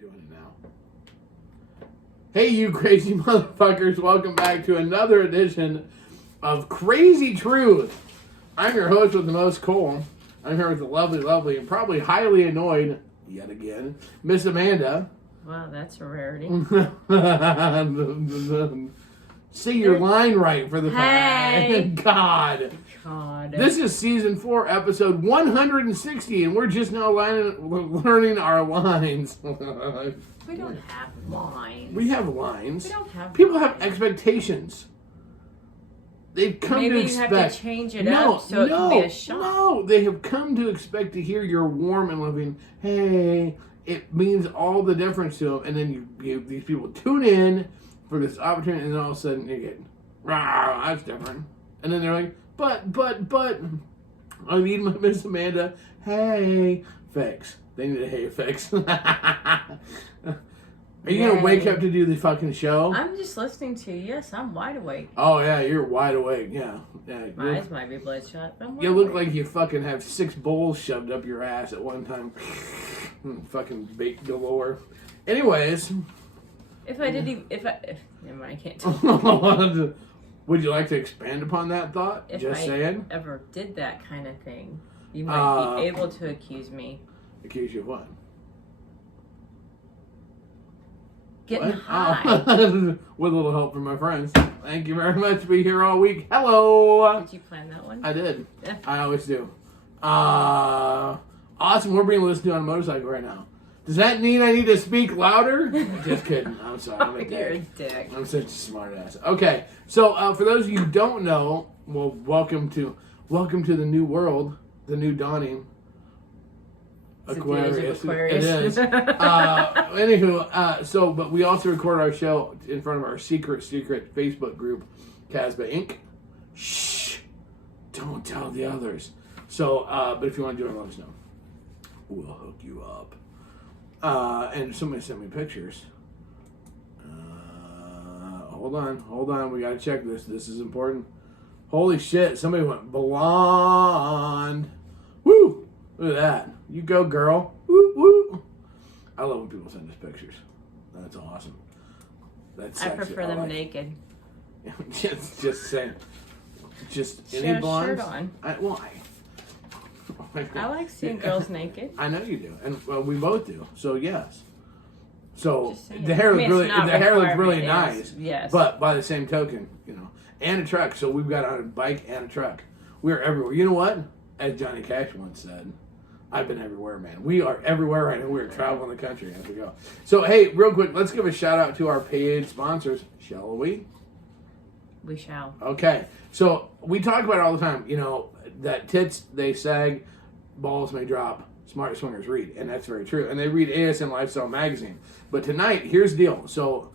Doing it now. Hey, you crazy motherfuckers. Welcome back to another edition of Crazy Truth. I'm your host with the most, Cole. I'm here with the lovely, and probably highly annoyed, yet again, Miss Amanda. Wow, that's a rarity. Say your line right for the Hey. God. This is season 4, episode 160, and we're just now learning our lines. We don't have lines. We have lines. We don't have People lines. have expectations. They've come Maybe to you expect. have to change it up so it can be a shock. No, they have come to expect to hear your warm and loving, hey, it means all the difference to them. And then these people tune in for this opportunity, and then all of a sudden you get, rah, that's different. And then they're like, but, I need my Miss Amanda, hey, fix. They need a hey fix. Are you going to wake up to do the fucking show? I'm just listening to you. Yes, I'm wide awake. Oh, yeah, you're wide awake, yeah. My eyes might be bloodshot, but I'm wide You look awake. like you fucking have 6 bowls shoved up your ass at one time. Fucking baked galore. Anyways. If I did, never mind, I can't tell. Would you like to expand upon that thought? If Just I saying. ever did that kind of thing, you might be able to accuse me. Accuse you of what? Getting What? high. Oh. With a little help from my friends. Thank you very much. Be here all week. Hello. Did you plan that one? I did. Yeah. I always do. Awesome. We're being listened to on a motorcycle right now. Does that mean I need to speak louder? Just kidding. I'm sorry. I'm a You're a dick. dick. I'm such a smart ass. Okay, so for those of you who don't know, well, welcome to the new world, the new dawning. It's the age of Aquarius. It is. Anywho, but we also record our show in front of our secret Facebook group, Casbah Inc. Shh, don't tell the others. So, but if you want to join, let us know. We'll hook you up. And somebody sent me pictures. Hold on. We gotta check this. This is important. Holy shit! Somebody went blonde. Woo! Look at that. You go, girl. Woo woo. I love when people send us pictures. That's awesome. That's sexy. I prefer them like naked. just saying. Just She any has a blondes? shirt on. Why? I like seeing girls naked. I know you do, and we both do. So yes. So Just saying. the hair looks I mean, really, it's not the hair looks requirement, really it nice. is, yes. But by the same token, and a truck. So we've got on a bike and a truck. We're everywhere. You know what? As Johnny Cash once said, "I've been everywhere, man." We are everywhere right now. We're traveling the country as we go. So hey, real quick, let's give a shout out to our paid sponsors, shall we? We shall. Okay. So we talk about it all the time. That tits they sag, balls may drop, smart swingers read, and that's very true. And they read ASN Lifestyle magazine. But tonight, here's the deal. So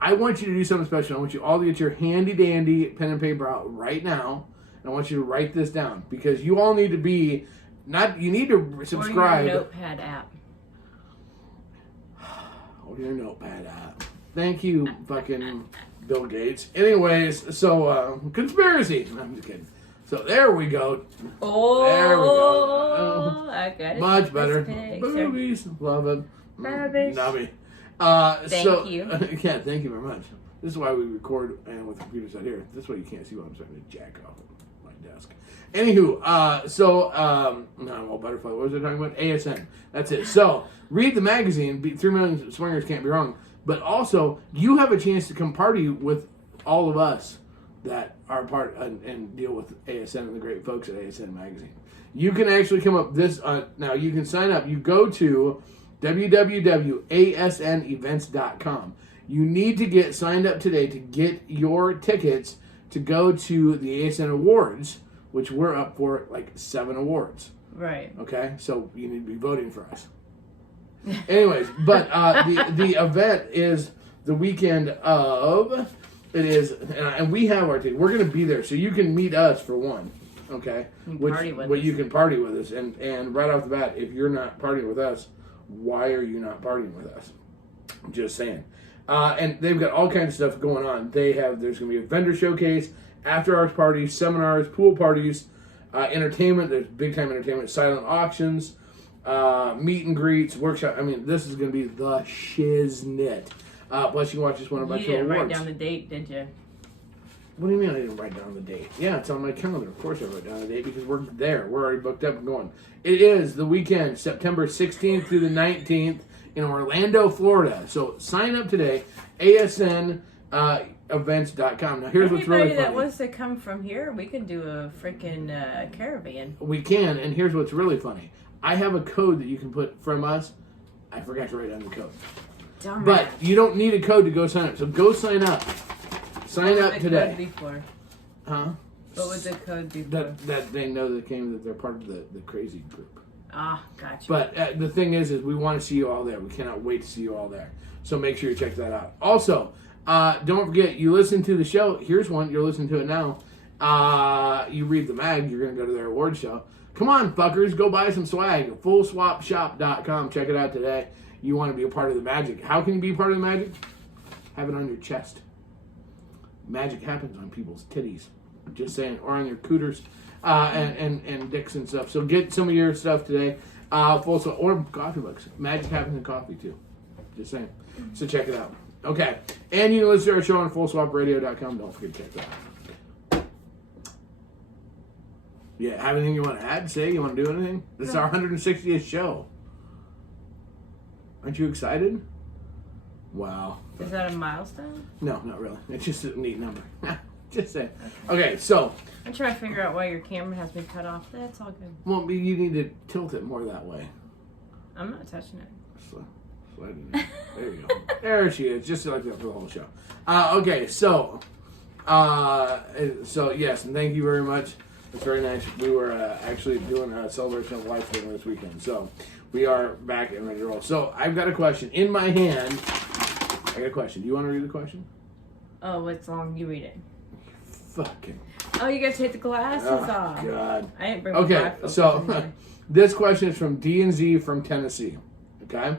I want you to do something special. I want you all to get your handy dandy pen and paper out right now, and I want you to write this down because you all need to be you need to subscribe. Or your notepad app. Or your notepad app. Thank you, fucking Bill Gates. Anyways, so conspiracy. No, I'm just kidding. So there we go. Oh, There we go. I got it. Much better. Picture. Boobies. Love it. Boobies. Nummy. Thank you. Yeah, thank you very much. This is why we record and with computers out here. This way you can't see what I'm starting to jack off of my desk. Anywho, butterfly. What was I talking about? ASN. That's it. So, read the magazine. 3 Million Swingers Can't Be Wrong. But also, you have a chance to come party with all of us that are part and deal with ASN and the great folks at ASN Magazine. You can actually come up now you can sign up. You go to www.asnevents.com. You need to get signed up today to get your tickets to go to the ASN Awards, which we're up for like 7 awards. Right. Okay? So you need to be voting for us. Anyways, but the event is the weekend of... It is, and we have our ticket. We're going to be there, so you can meet us for one, okay? You can party with us, and right off the bat, if you're not partying with us, why are you not partying with us? I'm just saying. And they've got all kinds of stuff going on. There's going to be a vendor showcase, after-hours parties, seminars, pool parties, entertainment. There's big-time entertainment, silent auctions, meet and greets, workshop. I mean, this is going to be the shiznit. Plus, you can watch this one about You your didn't awards. write down the date, did you? What do you mean I didn't write down the date? Yeah, it's on my calendar. Of course I wrote down the date because we're there. We're already booked up and going. It is the weekend, September 16th through the 19th in Orlando, Florida. So sign up today, asnevents.com. Now, here's what's really Anybody funny. that wants to come from here, we can do a freaking caravan. We can, and here's what's really funny. I have a code that you can put from us. I forgot to write down the code. Dumbass. But you don't need a code to go sign up. So go sign up. Sign up today. What would the code be for? Huh? What would the code be for? That they know that they're part of the Krazy group. Ah, gotcha. But the thing is we want to see you all there. We cannot wait to see you all there. So make sure you check that out. Also, don't forget, you listen to the show. Here's one. You're listening to it now. You read the mag. You're going to go to their award show. Come on, fuckers. Go buy some swag. FullSwapShop.com. Check it out today. You want to be a part of the magic. How can you be a part of the magic? Have it on your chest. Magic happens on people's titties. Just saying. Or on your cooters and dicks and stuff. So get some of your stuff today. Or coffee books. Magic happens in coffee, too. Just saying. So check it out. Okay. And you can listen to our show on FullSwapRadio.com. Don't forget to check that out. Yeah, have anything you want to add? Say? You want to do anything? This is our 160th show. Aren't you excited? Wow. Is that a milestone? No, not really. It's just a neat number. Just saying. Okay, so. I'm trying to figure out why your camera has been cut off. That's all good. Well, you need to tilt it more that way. I'm not touching it. Slide it in. There you go. There she is. Just like that for the whole show. Okay, so yes, and thank you very much. It's very nice. We were actually doing a celebration of life thing this weekend, so we are back and ready to roll. So I've got a question in my hand. I got a question. Do you want to read the question? Oh, it's long. You read it. Fucking. Oh, you gotta take the glasses off. God. I didn't bring Okay, my so this question is from D&Z from Tennessee. Okay?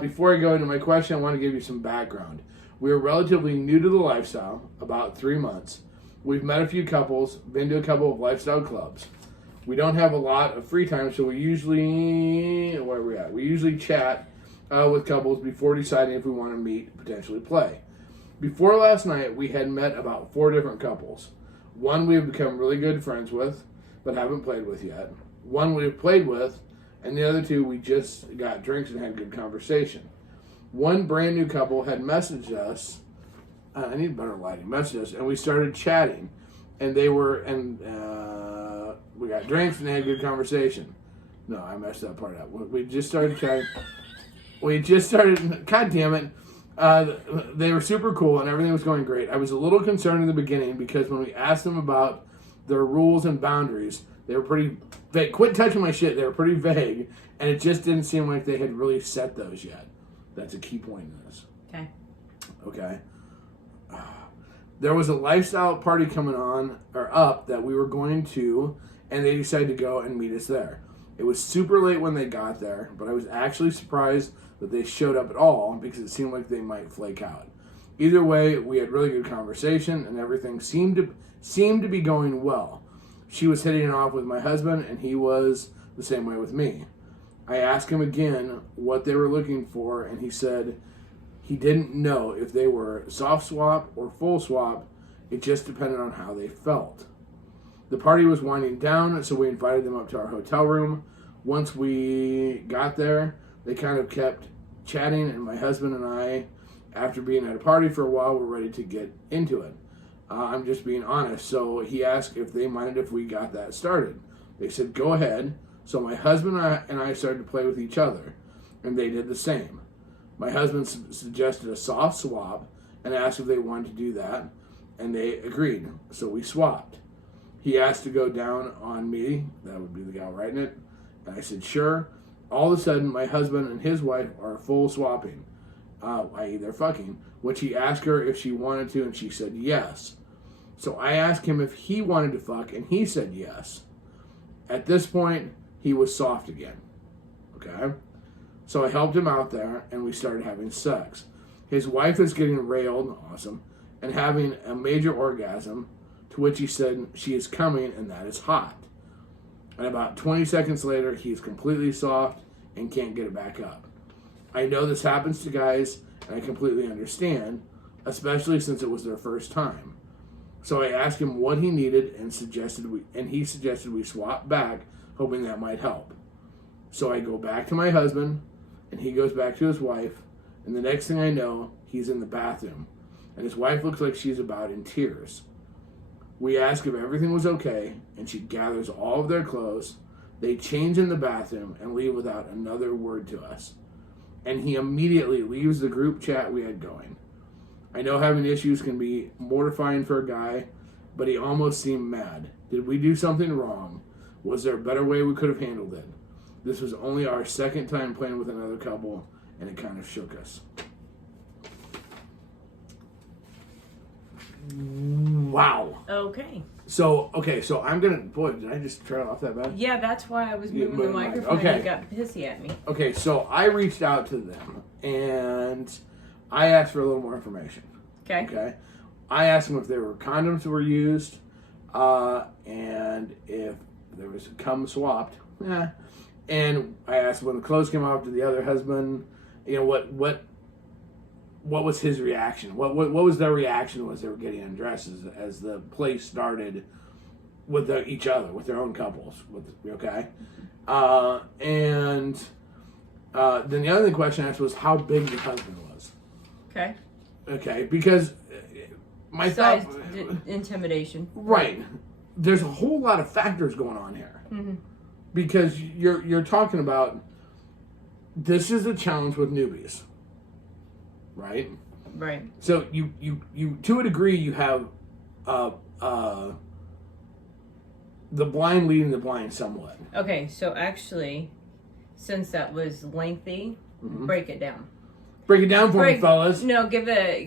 Before I go into my question, I want to give you some background. We are relatively new to the lifestyle, about 3 months. We've met a few couples, been to a couple of lifestyle clubs. We don't have a lot of free time, so we usually, where are we at? We usually chat with couples before deciding if we want to meet, potentially play. Before last night, we had met about 4 different couples. One we have become really good friends with, but haven't played with yet. One we've played with, and the other 2 we just got drinks and had good conversation. One brand new couple had messaged us. I need better lighting. Messaged us, and we started chatting, and we got drinks and had good conversation. No, I messed that part up. We just started chatting. God damn it. They were super cool and everything was going great. I was a little concerned in the beginning because when we asked them about their rules and boundaries, they were pretty vague. Quit touching my shit. They were pretty vague, and it just didn't seem like they had really set those yet. That's a key point in this. Okay. There was a lifestyle party coming on or up that we were going to, and they decided to go and meet us there. It was super late when they got there, but I was actually surprised that they showed up at all because it seemed like they might flake out. Either way, we had really good conversation and everything seemed to be going well. She was hitting it off with my husband and he was the same way with me. I asked him again what they were looking for and he said he didn't know if they were soft swap or full swap. It just depended on how they felt. The party was winding down, so we invited them up to our hotel room. Once we got there, they kind of kept chatting, and my husband and I, after being at a party for a while, were ready to get into it. I'm just being honest. So he asked if they minded if we got that started. They said, go ahead. So my husband and I started to play with each other, and they did the same. My husband suggested a soft swap and asked if they wanted to do that, and they agreed. So we swapped. He asked to go down on me. That would be the gal writing it. And I said, sure. All of a sudden, my husband and his wife are full swapping, i.e. they're fucking, which he asked her if she wanted to, and she said yes. So I asked him if he wanted to fuck, and he said yes. At this point, he was soft again. Okay? So I helped him out there, and we started having sex. His wife is getting railed, awesome, and having a major orgasm, to which he said she is coming, and that is hot. And about 20 seconds later, he's completely soft and can't get it back up. I know this happens to guys, and I completely understand, especially since it was their first time. So I asked him what he needed and he suggested we swap back, hoping that might help. So I go back to my husband, and he goes back to his wife, and the next thing I know, he's in the bathroom, and his wife looks like she's about in tears. We ask if everything was okay, and she gathers all of their clothes. They change in the bathroom and leave without another word to us. And he immediately leaves the group chat we had going. I know having issues can be mortifying for a guy, but he almost seemed mad. Did we do something wrong? Was there a better way we could have handled it? This was only our second time playing with another couple, and it kind of shook us. Wow. Okay. So I'm going to... Boy, did I just turn off that bad? Yeah, that's why I was moving the microphone and you got pissy at me. Okay, so I reached out to them, and I asked for a little more information. Okay? I asked them if there were condoms that were used, and if there was cum swapped. And I asked when the clothes came off to the other husband, what was his reaction? What was their reaction as they were getting undressed as the play started with each other, with their own couples? Okay? And then the other question I asked was how big the husband was. Okay. Okay, because my Size, thought... intimidation. Right. There's a whole lot of factors going on here. Mm-hmm. Because you're talking about, this is a challenge with newbies. Right? Right. So you to a degree you have the blind leading the blind somewhat. Okay, so actually, since that was lengthy, break it down. Break it down for me, fellas. No, give the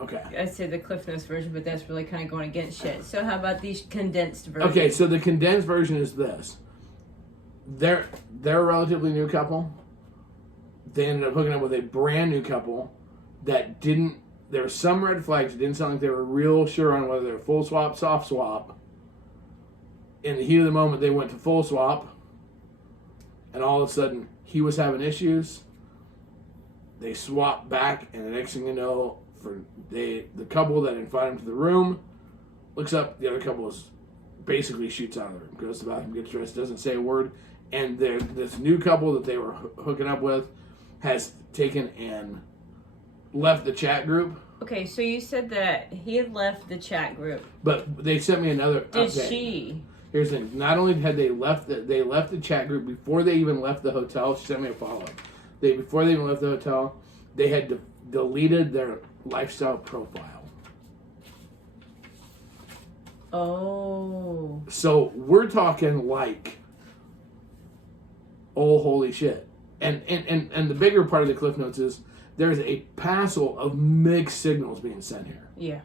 okay. I said the Cliff Notes version, but that's really kind of going against shit. So how about these condensed versions? Okay, so the condensed version is this. They're a relatively new couple. They ended up hooking up with a brand new couple that didn't... There were some red flags. It didn't sound like they were real sure on whether they're full swap, soft swap. In the heat of the moment, they went to full swap. And all of a sudden, he was having issues. They swapped back, and the next thing you know, the couple that invited him to the room looks up. The other couple basically shoots out of the room, goes to the bathroom, gets dressed, doesn't say a word. And this new couple that they were hooking up with has taken and left the chat group. Okay, so you said that he had left the chat group. But they sent me another Did update. she? Here's the thing. Not only had they left the chat group before they even left the hotel, she sent me a follow-up. Before they even left the hotel, they had deleted their lifestyle profile. Oh. So we're talking like, oh, holy shit. And the bigger part of the Cliff Notes is there's a passel of mixed signals being sent here. Yeah.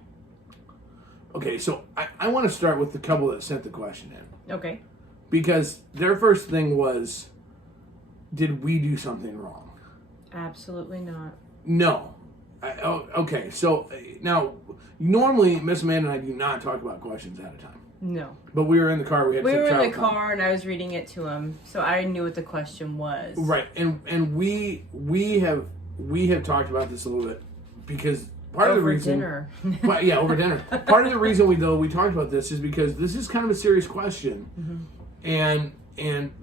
Okay, so I want to start with the couple that sent the question in. Okay. Because their first thing was, did we do something wrong? Absolutely not. No. Okay, so now, normally Miss Amanda and I do not talk about questions at a time. No. But we were in the car. We were in the car, and I was reading it to him, so I knew what the question was. Right, and we have talked about this a little bit because part of the reason dinner. Well, yeah, over dinner. Part of the reason we talked about this is because this is kind of a serious question, and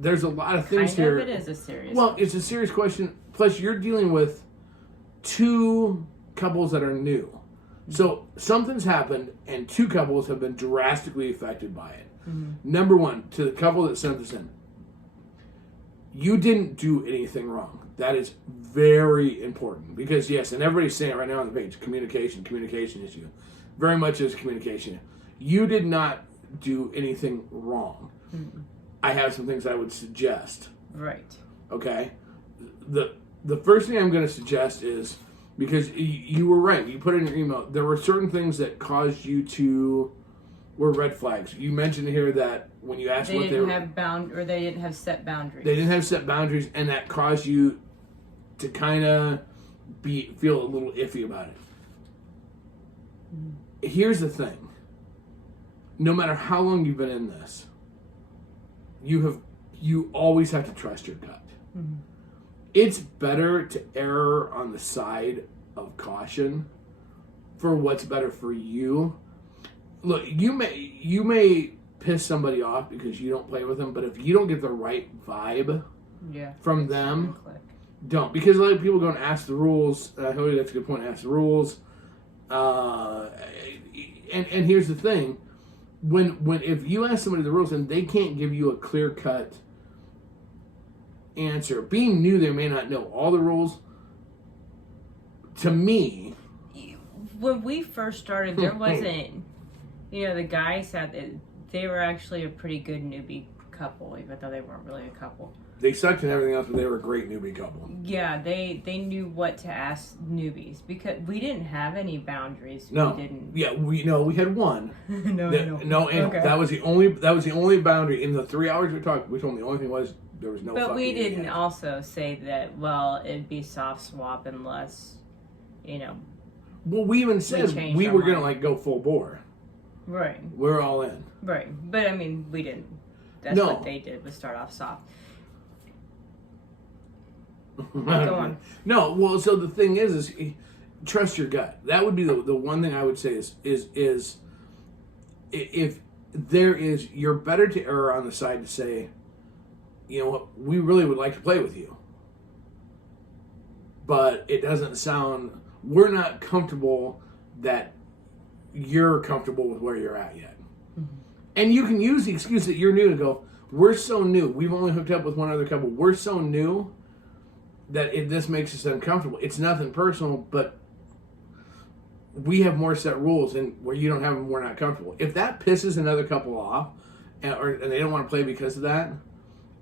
there's a lot of things here. It is a serious. Well, it's a serious question. Plus, you're dealing with two couples that are new. So something's happened, and two couples have been drastically affected by it. Number one, to the couple that sent this in, you didn't do anything wrong. That is very important because, yes, and everybody's saying it right now on the page, communication issue. Very much is communication. You did not do anything wrong. I have some things I would suggest. Right. Okay? The first thing I'm going to suggest is, because you were right, you put it in your email, there were certain things that caused you to, were red flags. You mentioned here that when you asked they didn't have set boundaries. They didn't have set boundaries, and that caused you to kind of feel a little iffy about it. Here's the thing. No matter how long you've been in this, you always have to trust your gut. Mm-hmm. It's better to err on the side of caution for what's better for you. Look, you may piss somebody off because you don't play with them, but if you don't get the right vibe from them, don't. Because a lot of people go and ask the rules. Hillary, that's a good point. Ask the rules. And here's the thing: when if you ask somebody the rules and they can't give you a clear cut answer, being new, they may not know all the rules. To me, when we first started, there wasn't. The guys said they were actually a pretty good newbie couple, even though they weren't really a couple. They sucked and everything else, but they were a great newbie couple. Yeah, they knew what to ask newbies because we didn't have any boundaries. No, we didn't. Yeah, we had one. No, Okay. That was the only boundary in the 3 hours we talked. We told them the only thing was there was no. But we didn't also say that. Well, it'd be soft swap unless, Well, we even said we were gonna go full bore. Right. We're all in. Right, but I mean, we didn't. That's what they did, was start off soft. Go on. No, well, so the thing is trust your gut. That would be the one thing I would say is if there is, you're better to err on the side to say, you know what, we really would like to play with you, but it doesn't sound, we're not comfortable that you're comfortable with where you're at yet. Mm-hmm. And you can use the excuse that you're new to go, we're so new. We've only hooked up with one other couple. We're so new that this makes us uncomfortable. It's nothing personal, but we have more set rules, and where you don't have them, we're not comfortable. If that pisses another couple off, and they don't want to play because of that,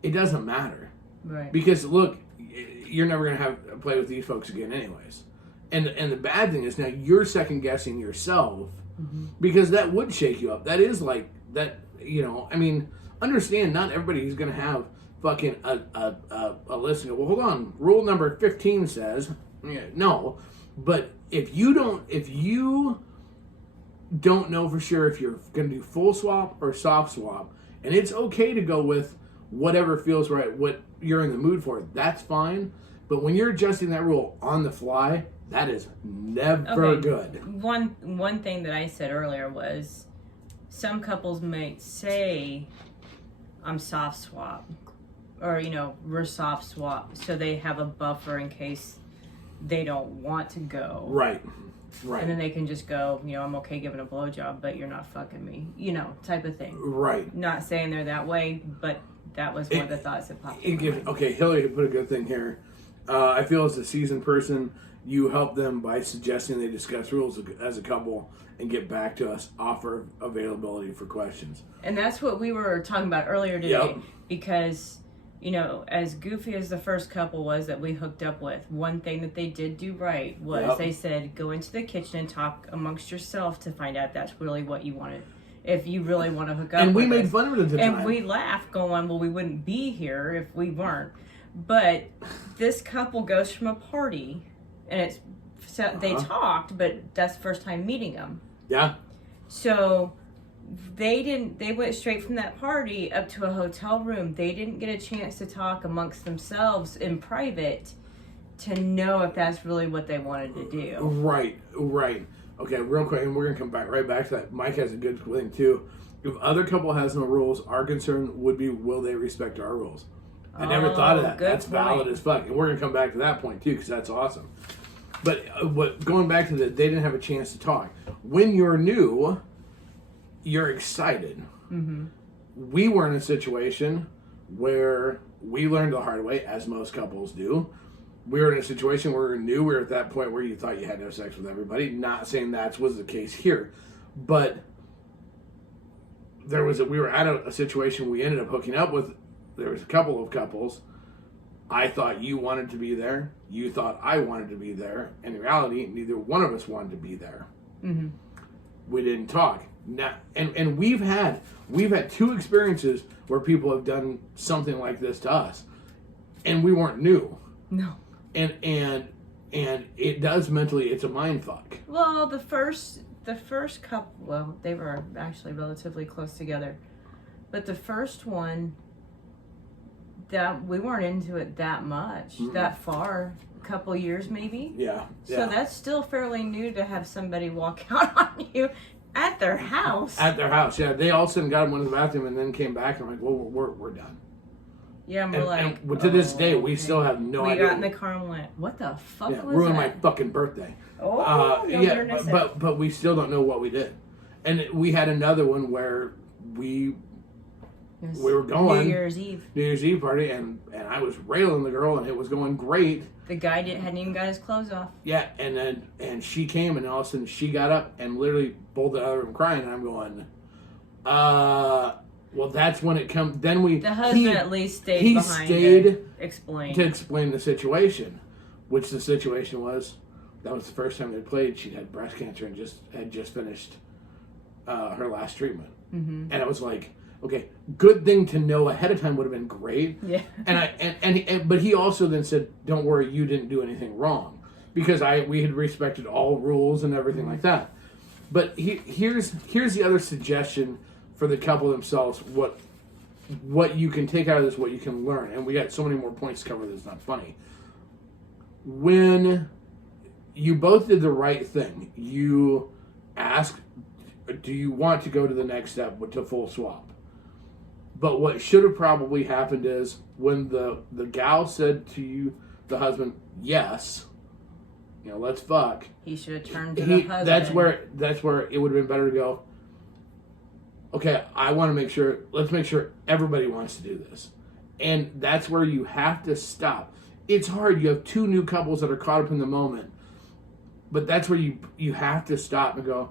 it doesn't matter. Right. Because look, you're never going to have play with these folks again anyways. And the bad thing is now you're second guessing yourself, mm-hmm. because that would shake you up. That is like that, I mean, understand not everybody is going to have fucking a list and go, well, hold on, rule number 15 says, no. But if you don't know for sure if you're going to do full swap or soft swap, and it's okay to go with whatever feels right, what you're in the mood for, that's fine. But when you're adjusting that rule on the fly, that is never good. One thing that I said earlier was some couples might say, I'm soft swap, or, we're soft swap, so they have a buffer in case they don't want to go. Right. And then they can just go, I'm okay giving a blowjob, but you're not fucking me, type of thing. Right. Not saying they're that way, but that was one of the thoughts that popped in. Okay, Hillary put a good thing here. I feel as a seasoned person, you help them by suggesting they discuss rules as a couple and get back to us, offer availability for questions. And that's what we were talking about earlier today. Yep. Because, as goofy as the first couple was that we hooked up with, one thing that they did do right was they said, go into the kitchen and talk amongst yourself to find out that's really what you wanted. If you really want to hook up and with we made fun of it at the time. And we laughed going, well, we wouldn't be here if we weren't. But this couple goes from a party, and they talked, but that's the first time meeting them. Yeah. So they went straight from that party up to a hotel room. They didn't get a chance to talk amongst themselves in private to know if that's really what they wanted to do. Right. Okay, real quick, and we're going to come right back to that. Mike has a good thing, too. If other couple has no rules, our concern would be, will they respect our rules? I never thought of that. That's valid as fuck. And we're going to come back to that point, too, because that's awesome. But going back to they didn't have a chance to talk. When you're new, you're excited. Mm-hmm. We were in a situation where we learned the hard way, as most couples do. We were in a situation where we were new. We were at that point where you thought you had to have sex with everybody. Not saying that was the case here. But we were at a situation we ended up hooking up with. There was a couple of couples. I thought you wanted to be there. You thought I wanted to be there. In reality, neither one of us wanted to be there. Mm-hmm. We didn't talk. Now, and we've had 2 experiences where people have done something like this to us, and we weren't new. No. And it does mentally. It's a mind fuck. Well, the first couple. Well, they were actually relatively close together, but the first one, that we weren't into it that much, that far. A couple years maybe. Yeah. So that's still fairly new to have somebody walk out on you at their house. At their house, yeah. They all of a sudden got him in the bathroom and then came back and I'm like, well, we're done. Yeah, and we're like, and to this day, we still have no idea. We got in the car and went, what the fuck was ruined that? my fucking birthday. Oh, yeah, but we still don't know what we did. And we had another one where we were going New Year's Eve party, and I was railing the girl, and it was going great. The guy hadn't even got his clothes off. Yeah, and she came, and all of a sudden she got up and literally bolted out of the room crying, and I'm going, well, that's when it comes. Then the husband at least stayed behind to explain the situation, which the situation was that was the first time they played. She had breast cancer and had just finished her last treatment, and it was like, okay, good thing to know ahead of time would have been great. Yeah. But he also then said, don't worry, you didn't do anything wrong, because we had respected all rules and everything like that. But here's the other suggestion for the couple themselves. What you can take out of this, what you can learn, and we got so many more points to cover. That's not funny. When you both did the right thing, you asked, do you want to go to the next step to full swap? But what should have probably happened is when the gal said to you, the husband, yes, let's fuck. He should have turned to the husband. That's where it would have been better to go, okay, let's make sure everybody wants to do this. And that's where you have to stop. It's hard. You have two new couples that are caught up in the moment. But that's where you have to stop and go,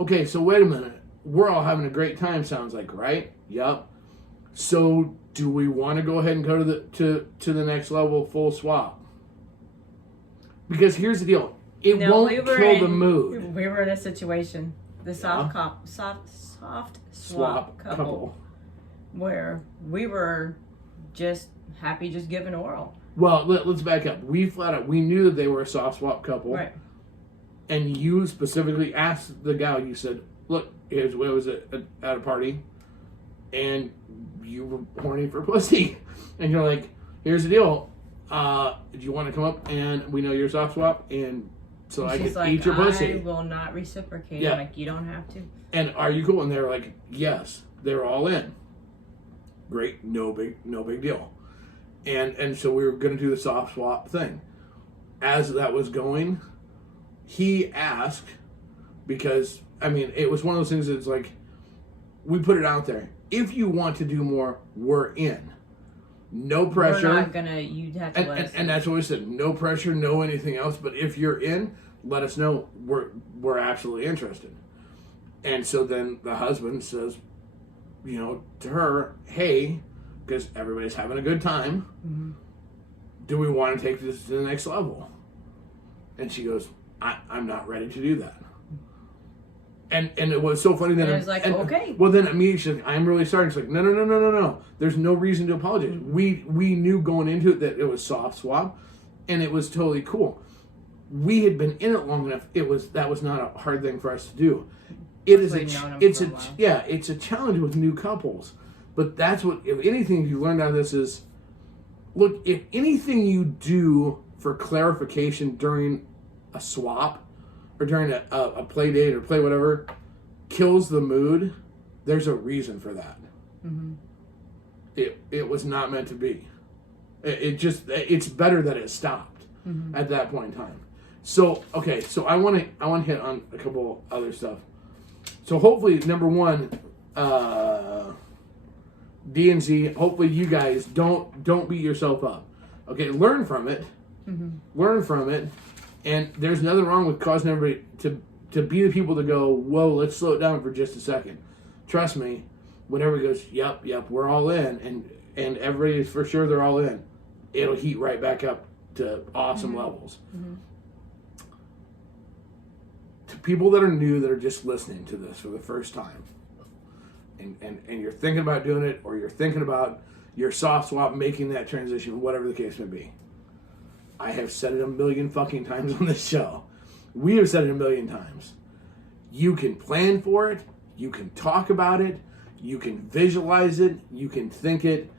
okay, so wait a minute. We're all having a great time, sounds like, right? Yep. So do we want to go ahead and go to the next level, full swap? Because here's the deal. It won't kill the mood. We were in a situation, the soft swap couple, where we were just happy just giving oral. Well, let's back up. We knew that they were a soft swap couple. Right. And you specifically asked the gal, you said, look, it was at a party, and you were horny for pussy. And you're like, here's the deal. Do you want to come up and we know you're soft swap, and so I can eat your pussy? I will not reciprocate. Yeah. I'm like, you don't have to. And are you cool? And they were like, yes. They were all in. Great, no big deal. And so we were going to do the soft swap thing. As that was going, he asked, because, it was one of those things that's like, we put it out there. If you want to do more, we're in. No pressure. We're not gonna, you'd have to let us know. And that's what we said. No pressure, no anything else. But if you're in, let us know. We're absolutely interested. And so then the husband says, to her, hey, because everybody's having a good time, do we want to take this to the next level? And she goes, I'm not ready to do that. And it was so funny that I was like, okay. Well, then immediately she's like, I'm really sorry. It's like, no. There's no reason to apologize. We knew going into it that it was soft swap, and it was totally cool. We had been in it long enough. That was not a hard thing for us to do. It's a challenge with new couples. But that's what, if anything you learned out of this is, look, if anything you do for clarification during a swap, or during a play date or play whatever, kills the mood, there's a reason for that. Mm-hmm. It was not meant to be. It's better that it stopped at that point in time. So, okay, so I want to hit on a couple other stuff. So hopefully, number one, D&Z, hopefully you guys don't beat yourself up. Okay, learn from it. Learn from it. And there's nothing wrong with causing everybody to be the people to go, whoa, let's slow it down for just a second. Trust me, when everybody goes, yep, we're all in, and everybody is for sure they're all in, it'll heat right back up to awesome levels. To people that are new, that are just listening to this for the first time, and you're thinking about doing it, or you're thinking about your soft swap, making that transition, whatever the case may be. I have said it a million fucking times on this show. We have said it a million times. You can plan for it. You can talk about it. You can visualize it. You can think it.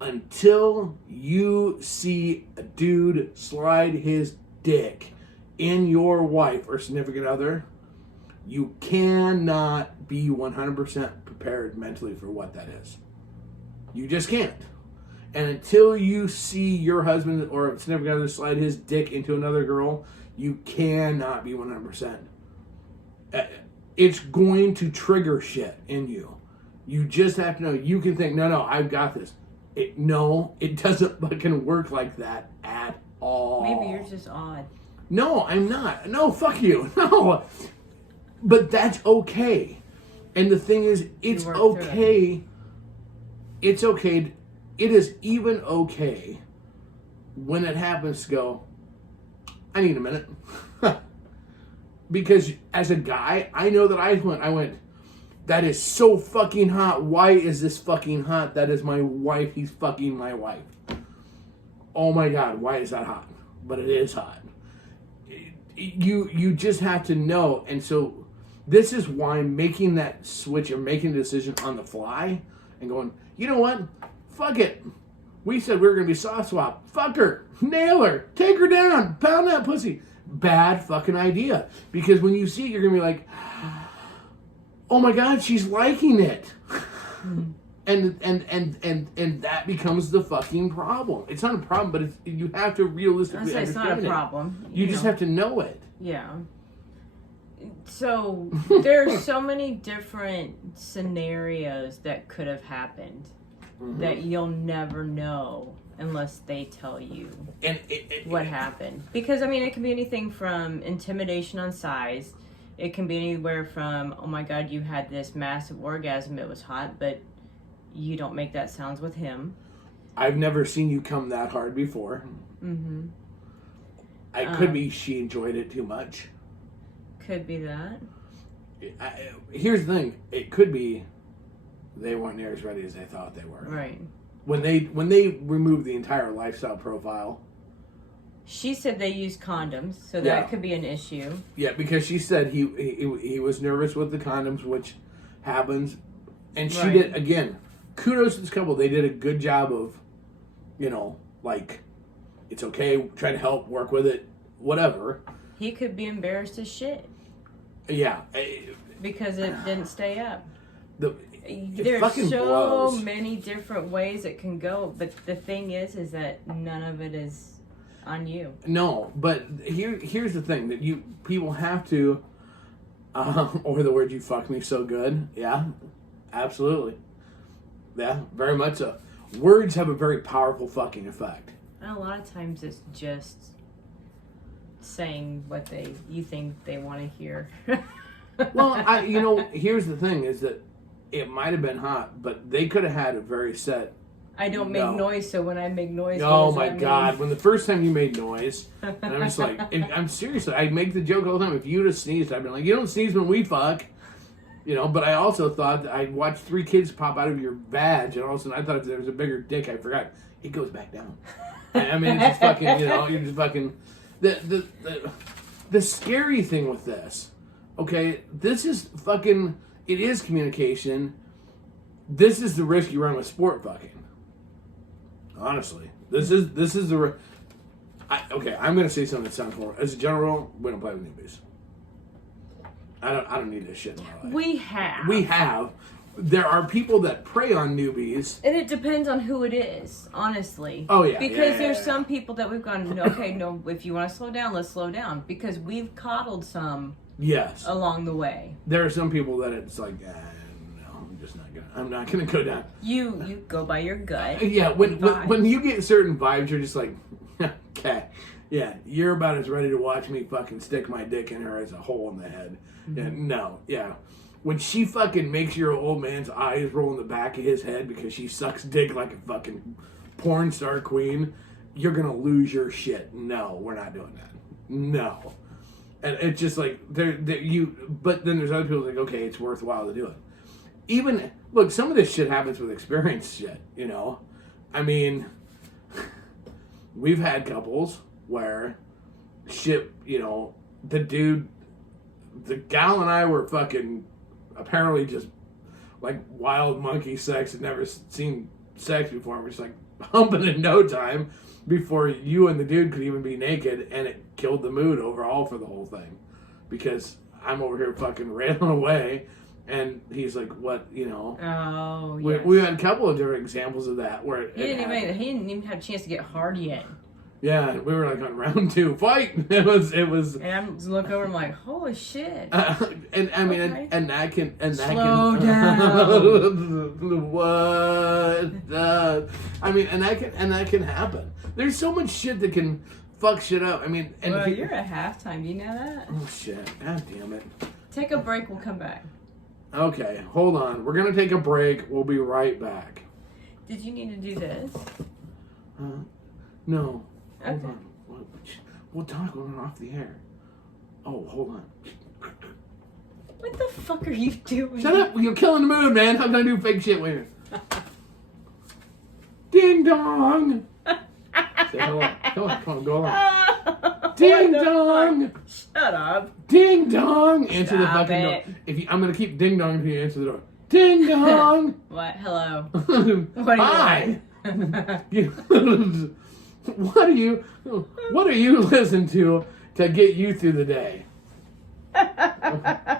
until you see a dude slide his dick in your wife or significant other, you cannot be 100% prepared mentally for what that is. You just can't. And until you see your husband or significant other slide his dick into another girl, you cannot be 100%. It's going to trigger shit in you. You just have to know. You can think, no, I've got this. No, it doesn't fucking work like that at all. Maybe you're just odd. No, I'm not. No, fuck you. No. But that's okay. And the thing is, it's okay. It's okay. It is even okay when it happens to go, I need a minute. Because as a guy, I know that I went, that is so fucking hot. Why is this fucking hot? That is my wife. He's fucking my wife. Oh my God, why is that hot? But it is hot. You just have to know. And so this is why making that switch or making the decision on the fly and going, you know what? Fuck it. We said we were going to be soft swap. Fuck her. Nail her. Take her down. Pound that pussy. Bad fucking idea. Because when you see it, you're going to be like, oh my God, she's liking it. And that becomes the fucking problem. It's not a problem, but you have to realistically understand it. It's not a problem. You just have to know it. Yeah. So there's so many different scenarios that could have happened that you'll never know unless they tell you what happened. Because, I mean, it can be anything from intimidation on size. It can be anywhere from, oh my God, you had this massive orgasm, it was hot, but you don't make that sounds with him. I've never seen you come that hard before. Mm-hmm. It could be she enjoyed it too much. Could be that. Here's the thing. It could be they weren't near as ready as they thought they were. Right. When they removed the entire lifestyle profile. She said they used condoms, so that could be an issue. Yeah, because she said he was nervous with the condoms, which happens. And she did, again, kudos to this couple. They did a good job of, like, it's okay, try to help, work with it, whatever. He could be embarrassed as shit. Yeah. Because it didn't stay up. There's so many different ways it can go, but the thing is that none of it is on you. No, but here's the thing that people have to, or the word "you fuck me so good." Yeah, absolutely. Yeah, very much so. Words have a very powerful fucking effect. And a lot of times it's just saying what you think they want to hear. Well, here's the thing: is that it might have been hot, but they could have had a very set. I don't make noise, so when I make noise... Oh my God. When the first time you made noise, and I'm just like, I'm seriously, I make the joke all the time. If you'd have sneezed, I'd be like, you don't sneeze when we fuck. But I also thought that I'd watched 3 kids pop out of your vag, and all of a sudden I thought if there was a bigger dick, I forgot. It goes back down. I mean, it's just fucking, you're just fucking... The scary thing with this, okay, this is fucking... It is communication. This is the risk you run with sport fucking. Honestly, this is the. I'm gonna say something that sounds horrible. As a general rule, we don't play with newbies. I don't need this shit in my life. We have. There are people that prey on newbies, and it depends on who it is. Honestly. Oh yeah. Because there's some people that we've gone. Okay, no. If you want to slow down, let's slow down. Because we've coddled some. Yes. Along the way. There are some people that it's like, no, I'm not gonna go down. You go by your gut. Yeah, when you get certain vibes, you're just like, okay, yeah, you're about as ready to watch me fucking stick my dick in her as a hole in the head. Mm-hmm. Yeah. When she fucking makes your old man's eyes roll in the back of his head because she sucks dick like a fucking porn star queen, you're gonna lose your shit. No, we're not doing that. No. And it's just like but then there's other people like, okay, it's worthwhile to do it. Even look, some of this shit happens with experience shit, I mean, we've had couples where shit, the gal and I were fucking apparently just like wild monkey sex and never seen sex before, and we're just like humping in no time before you and the dude could even be naked, and it killed the mood overall for the whole thing because I'm over here fucking railing away, and he's like, "What?" You know? Oh, yes. We had a couple of different examples of that where he didn't even have a chance to get hard yet. Yeah, we were like on round 2, fight. It was. And I'm just looking over, I'm like, holy shit. And I mean, okay. and that can Slow down. What? I mean, and that can happen. There's so much shit that can fuck shit up. I mean, and well, you're at halftime. You know that? Oh shit! God damn it! Take a break. We'll come back. Okay, hold on. We're gonna take a break. We'll be right back. Did you need to do this? No. Okay. Hold on. We'll talk when we're off the air. Oh, hold on. What the fuck are you doing? Shut up! You're killing the mood, man. I'm gonna do fake shit. Wait a minute. Ding dong! Say hello. Come on, go along. Ding dong! Shut up. Ding dong! Answer the Stop fucking it. door. I'm gonna keep ding dong until you answer the door. Ding dong! What? Hello. What do you Hi! want? What do you listen to get you through the day?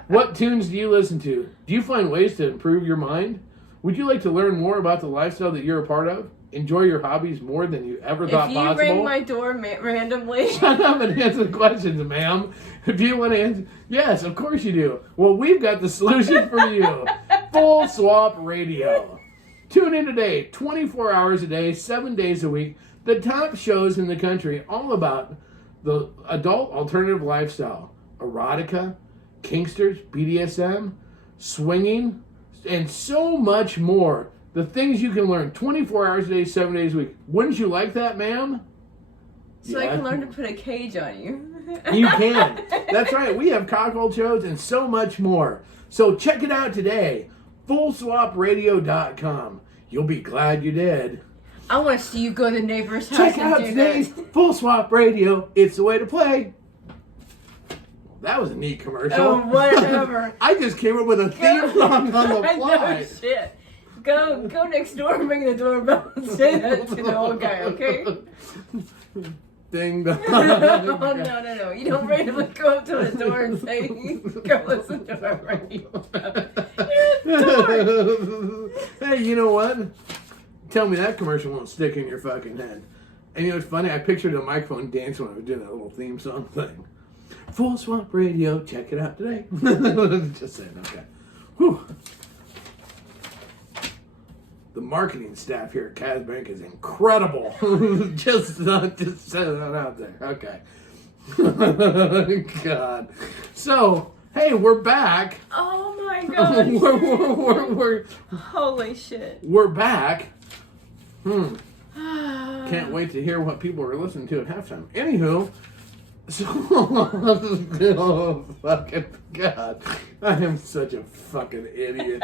What tunes do you listen to? Do you find ways to improve your mind? Would you like to learn more about the lifestyle that you're a part of? Enjoy your hobbies more than you ever thought possible? If you ring my door randomly... Shut up and answer the questions, ma'am. If you want to answer... Yes, of course you do. Well, we've got the solution for you. Full Swap Radio. Tune in today, 24 hours a day, 7 days a week. The top shows in the country all about the adult alternative lifestyle. Erotica, kinksters, BDSM, swinging, and so much more. The things you can learn 24 hours a day, 7 days a week. Wouldn't you like that, ma'am? So Yeah. I can learn to put a cage on you. You can. That's right. We have cockhold shows and so much more. So check it out today. FullSwapRadio.com. You'll be glad you did. I want to see you go to the neighbor's house Check and out do today's that. Full Swap Radio. It's the way to play. That was a neat commercial. Oh, whatever. I just came up with a theme song on the I know, fly. shit. Go next door and ring the doorbell and say that to the old guy, okay? Ding dong. Oh, no. You don't randomly go up to the door and say, go listen to our radio show. You're a dork. Hey, you know what? Tell me that commercial won't stick in your fucking head. And you know what's funny? I pictured a microphone dance when I was doing that little theme song thing. Full Swap Radio, check it out today. Just saying, okay. Whew. The marketing staff here at Casbank is incredible. just say that out there. Okay. God. So, hey, we're back. Oh my god. we're Holy shit. We're back. Can't wait to hear what people are listening to at halftime. Anywho, so oh fucking God, I am such a fucking idiot.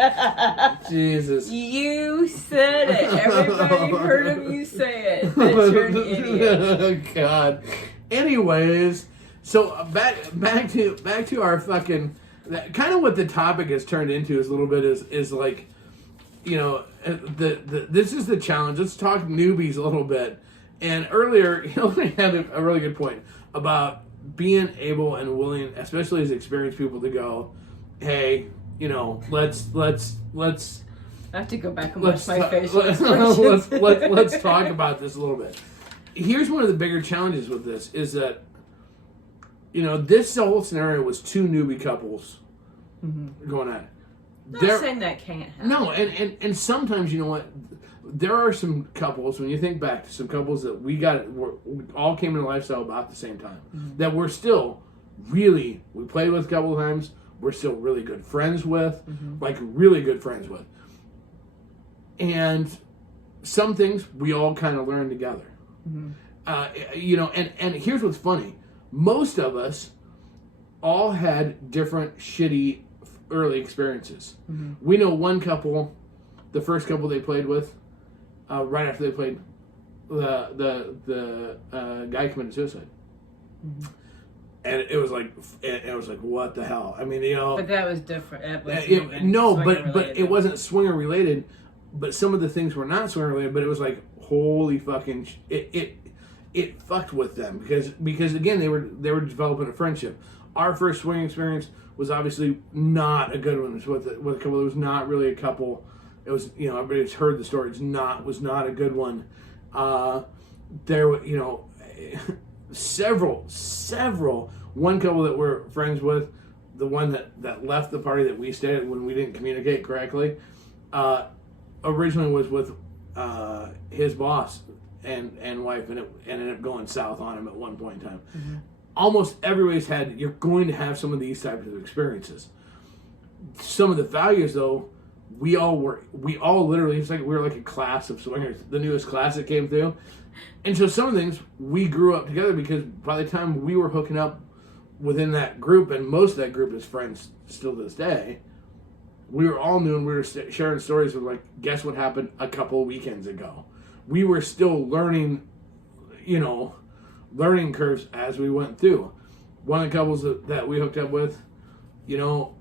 Jesus. You said it. Everybody heard him you say it. That you're an idiot. God. Anyways, so back to our fucking kind of what the topic has turned into is a little bit is like, you know, this is the challenge. Let's talk newbies a little bit. And earlier, Hillary had a really good point about being able and willing, especially as experienced people, to go, hey, you know, let's I have to go back and watch my facial let's talk about this a little bit. Here's one of the bigger challenges with this is that, you know, this whole scenario was two newbie couples going at it. Not saying that can't happen. No, and sometimes, you know what, there are some couples, when you think back to some couples that we all came into lifestyle about the same time, that we're still we played with a couple of times, we're still really good friends with, like really good friends with. And some things we all kind of learn together. You know, and here's what's funny. Most of us all had different shitty early experiences. We know one couple, the first couple they played with, right after they played, the guy committed suicide. And it was like, what the hell? I mean, you know. But that was different. That was but it wasn't swinger related. but some of the things were not swinger related. But it was like, holy fucking, it fucked with them because again they were developing a friendship. Our first swinging experience was obviously not a good one. It was with a couple. It was not really a couple. It was, you know, everybody's heard the story. Was not a good one. There were, you know, several. One couple that we're friends with, the one that left the party that we stayed at when we didn't communicate correctly, originally was with his boss and wife, and it ended up going south on him at one point in time. Mm-hmm. Almost everybody's you're going to have some of these types of experiences. Some of the values, though, we all literally, it's like we were like a class of swingers, the newest class that came through. And so some of the things, we grew up together because by the time we were hooking up within that group, and most of that group is friends still to this day, we were all new and we were sharing stories of like, guess what happened a couple of weekends ago. We were still learning, you know, learning curves as we went through. One of the couples that we hooked up with, you know,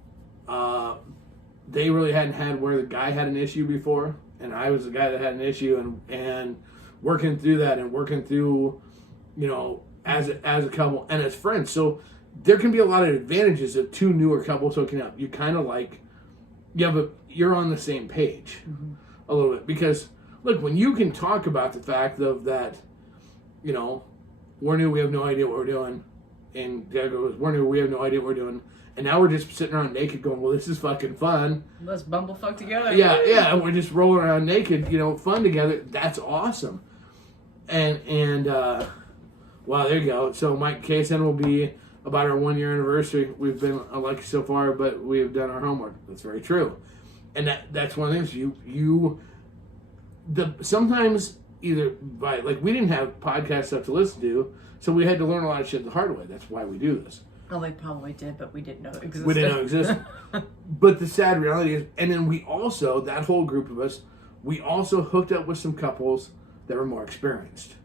they really hadn't had where the guy had an issue before, and I was the guy that had an issue, and working through that and working through, you know, as a couple and as friends. So there can be a lot of advantages of two newer couples hooking up. You kind of like, you're on the same page a little bit, because look, when you can talk about the fact of that, you know, we're new, we have no idea what we're doing, and the other goes, we're new, we have no idea what we're doing, and now we're just sitting around naked going, well, this is fucking fun. Let's bumblefuck together. Yeah, we're just rolling around naked, you know, fun together. That's awesome. And wow, there you go. So Mike KSN will be about our 1 year anniversary. We've been unlucky so far, but we have done our homework. That's very true. And that's one of the things sometimes either by, like, we didn't have podcast stuff to listen to, so we had to learn a lot of shit the hard way. That's why we do this. Oh, they probably did, but we didn't know it existed. We didn't know it existed. But the sad reality is, and then we also, that whole group of us, we also hooked up with some couples that were more experienced,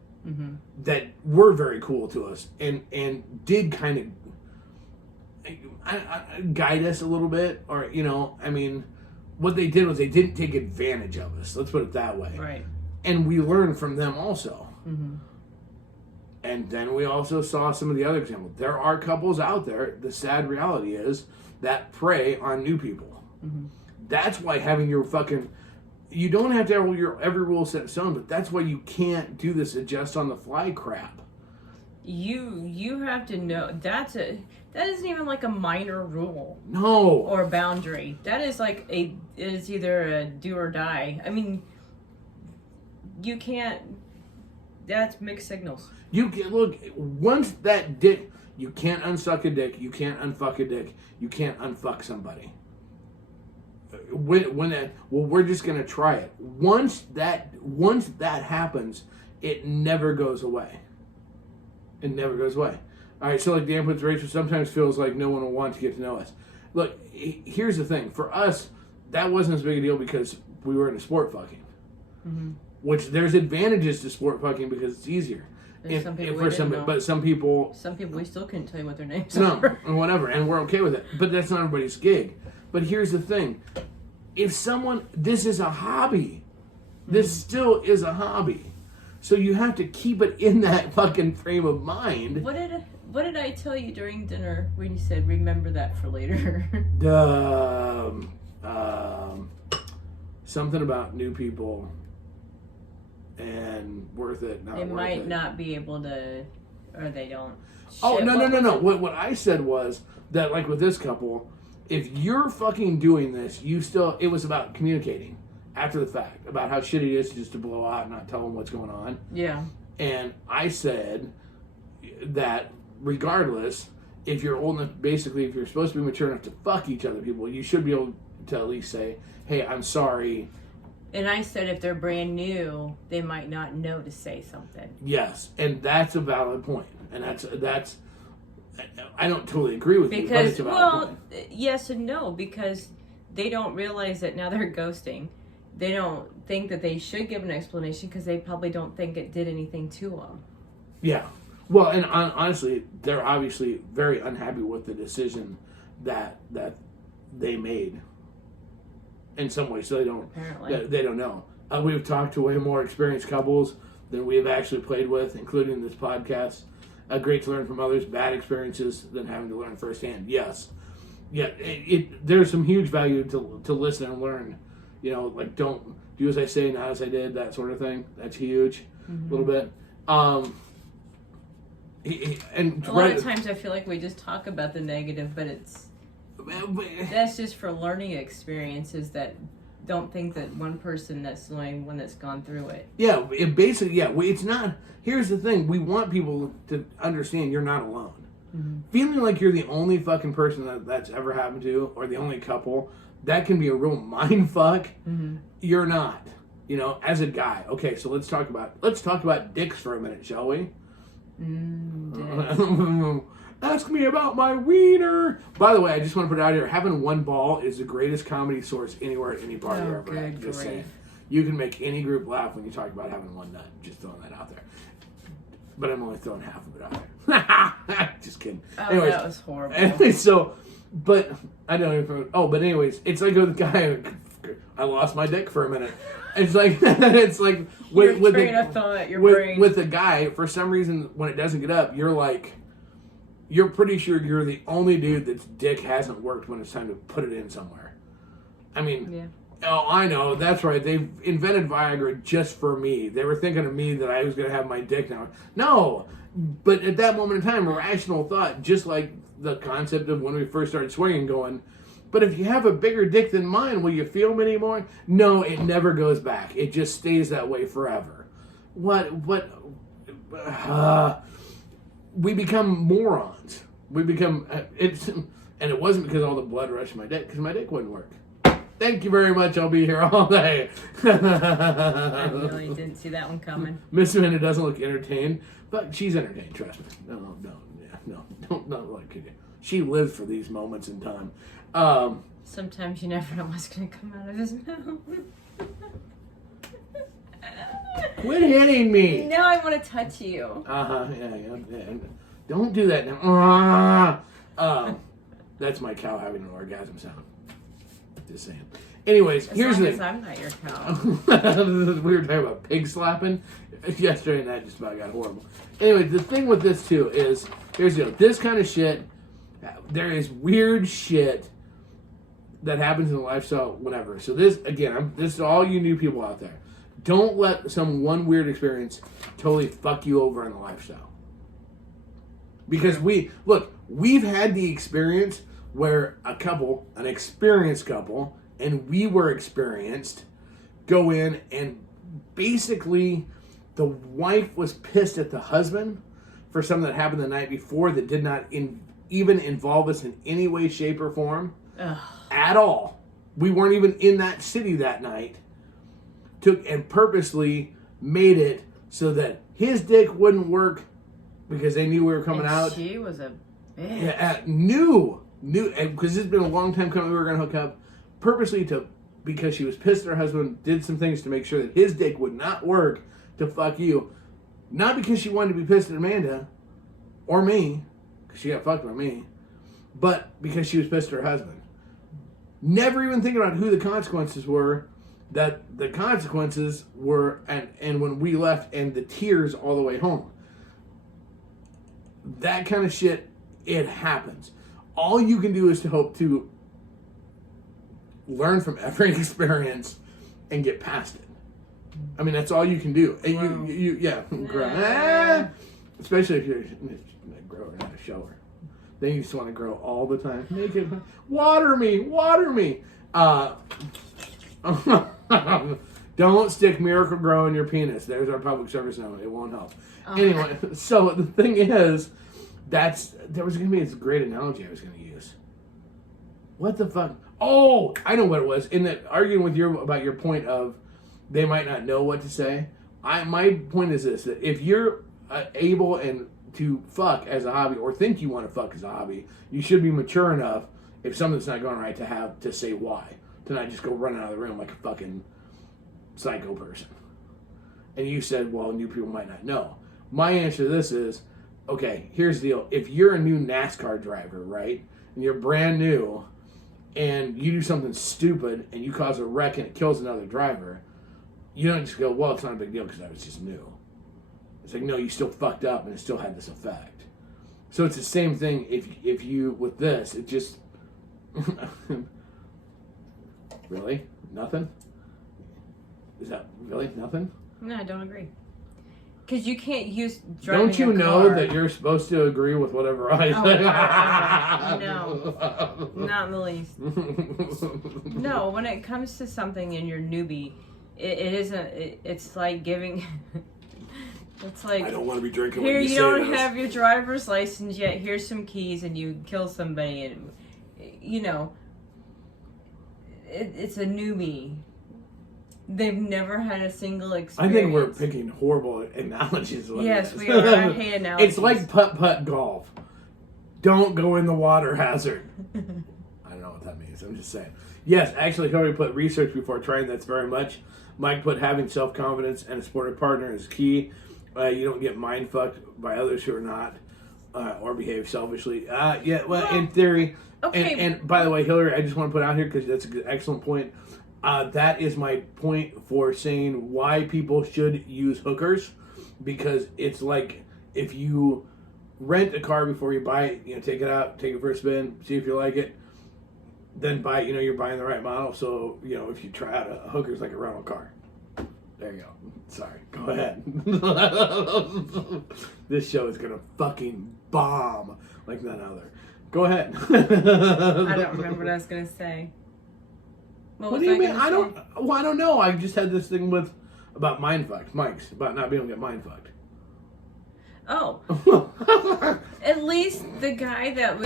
that were very cool to us, and did kind of guide us a little bit, or, you know, I mean, what they did was they didn't take advantage of us. Let's put it that way. Right. And we learned from them also. Mm-hmm. And then we also saw some of the other examples. There are couples out there, the sad reality is, that prey on new people. Mm-hmm. That's why having your fucking... You don't have to have every rule set in stone, but that's why you can't do this adjust on the fly crap. You have to know that isn't even like a minor rule. No. Or boundary. That is like it is either a do or die. I mean, you can't. That's mixed signals. You can look once that dick. You can't unsuck a dick. You can't unfuck a dick. You can't unfuck somebody. When that, well, we're just gonna try it. Once that happens, it never goes away. It never goes away. All right, so like Dan puts, Rachel sometimes feels like no one will want to get to know us. Look, here's the thing. For us, that wasn't as big a deal because we were into sport fucking. Mm-hmm. Which there's advantages to sport fucking because it's easier. Some people but some people we still couldn't tell you what their names are. No, and whatever, and we're okay with it. But that's not everybody's gig. But here's the thing. If this is a hobby. This still is a hobby. So you have to keep it in that fucking frame of mind. What did I tell you during dinner when you said, remember that for later? Something about new people and worth it, not they worth might it. Not be able to, or they don't. Oh, no. What I said was that, like with this couple, if you're fucking doing this, it was about communicating after the fact about how shitty it is just to blow out and not tell them what's going on. Yeah. And I said that regardless, if you're old enough, basically, if you're supposed to be mature enough to fuck each other people, you should be able to at least say, hey, I'm sorry. And I said if they're brand new, they might not know to say something. Yes, and that's a valid point. And that's I don't totally agree with you, but it's a valid point. Yes and no, because they don't realize that now they're ghosting. They don't think that they should give an explanation because they probably don't think it did anything to them. Yeah. Well, and honestly, they're obviously very unhappy with the decision that they made. in some ways, so they don't. Apparently. They don't know. We've talked to way more experienced couples than we have actually played with, including this podcast. Great to learn from others. Bad experiences than having to learn firsthand. Yes. Yeah, there's some huge value to listen and learn. You know, like, don't do as I say, not as I did, that sort of thing. That's huge. A little bit. And a lot of times I feel like we just talk about the negative, but that's just for learning experiences that don't think that one person that's knowing one that's gone through it. Yeah, it's not. Here's the thing: we want people to understand you're not alone. Feeling like you're the only fucking person that's ever happened to, or the only couple, that can be a real mind fuck. You're not. You know, as a guy. Okay, so let's talk about dicks for a minute, shall we? Ask me about my wiener. By the way, I just want to put it out here: having one ball is the greatest comedy source anywhere at any party you're ever at. Just saying, you can make any group laugh when you talk about having one nut. Just throwing that out there. But I'm only throwing half of it out there. Just kidding. Oh, anyways, that was horrible. Anyways, but I don't even. Oh, but anyways, it's like with the guy. I lost my dick for a minute. It's like with train of thought, your brain. With the guy, for some reason, when it doesn't get up, you're pretty sure you're the only dude that's dick hasn't worked when it's time to put it in somewhere. I mean, oh, I know, that's right. They've invented Viagra just for me. They were thinking of me that I was going to have my dick now. No, but at that moment in time, a rational thought, just like the concept of when we first started swinging, going, but if you have a bigger dick than mine, will you feel me anymore? No, it never goes back. It just stays that way forever. We become morons. We become, and it wasn't because all the blood rushed my dick, because my dick wouldn't work. Thank you very much. I'll be here all day. I really didn't see that one coming. Miss Amanda doesn't look entertained, but she's entertained, trust me. No, don't like it. She lives for these moments in time. Sometimes you never know what's going to come out of his mouth. Quit hitting me. No, I want to touch you. Yeah. Don't do that now. That's my cow having an orgasm sound. Just saying. Anyways, here's the thing. I'm not your cow. We were talking about pig slapping yesterday, and that just about got horrible. Anyway, the thing with this too is, here's the deal. This kind of shit, there is weird shit that happens in the lifestyle, whatever. So this, again, this is all you new people out there. Don't let one weird experience totally fuck you over in the lifestyle. Because we've had the experience where an experienced couple, and we were experienced, go in and basically the wife was pissed at the husband for something that happened the night before that did not even involve us in any way, shape, or form. Ugh. At all. We weren't even in that city that night. Took and purposely made it so that his dick wouldn't work because they knew we were coming out. She was a bitch. Yeah, knew, because it's been a long time coming. We were going to hook up purposely because she was pissed at her husband. Did some things to make sure that his dick would not work to fuck you, not because she wanted to be pissed at Amanda or me, because she got fucked by me, but because she was pissed at her husband. Never even thinking about who the consequences were. That the consequences were, and when we left, and the tears all the way home. That kind of shit, it happens. All you can do is to hope to learn from every experience and get past it. I mean, that's all you can do. And especially if you're a grower, not a shower. Then you just want to grow all the time. Make it, water me. Don't stick Miracle Grow in your penis. There's our public service announcement. It won't help. Anyway, so the thing is, there was going to be this great analogy I was going to use. What the fuck? Oh, I know what it was. In that arguing with you about your point of they might not know what to say. My point is this: that if you're able and to fuck as a hobby, or think you want to fuck as a hobby, you should be mature enough, if something's not going right, to say why. To not just go running out of the room like a fucking psycho person. And you said, well, new people might not know. My answer to this is, okay, here's the deal. If you're a new NASCAR driver, right, and you're brand new, and you do something stupid and you cause a wreck and it kills another driver, you don't just go, well, it's not a big deal because I was just new. It's like, no, you still fucked up and it still had this effect. So it's the same thing if you, with this, it just, really? Nothing? Is that really nothing? No, I don't agree. Because you can't use driving Don't you a know car. that you're supposed to agree with whatever I say? No, not in the least. No, when it comes to something and you're newbie, it isn't. It's like giving. It's like, I don't want to be drinking here when you you say don't this. have your driver's license yet. Here's some keys, and you kill somebody, and it's a newbie. They've never had a single experience. I think we're picking horrible analogies. Yes, we are. I hate analogies. It's like putt-putt golf. Don't go in the water hazard. I don't know what that means. I'm just saying. Yes, actually, Hillary put research before trying. That's very much. Mike put having self-confidence and a supportive partner is key. You don't get mind-fucked by others who are not or behave selfishly. Yeah, well, in theory. Okay. And by the way, Hillary, I just want to put out here because that's an excellent point. That is my point for saying why people should use hookers, because it's like if you rent a car before you buy it, take it out, take it for a spin, see if you like it, then buy it, you're buying the right model. So, if you try out a hooker's like a rental car. There you go. Sorry. Go ahead. This show is going to fucking bomb like none other. Go ahead. I don't remember what I was going to say. What do you mean? I don't know. I just had this thing about mind fucked. Mike's about not being able to get mind fucked. Oh. At least the guy that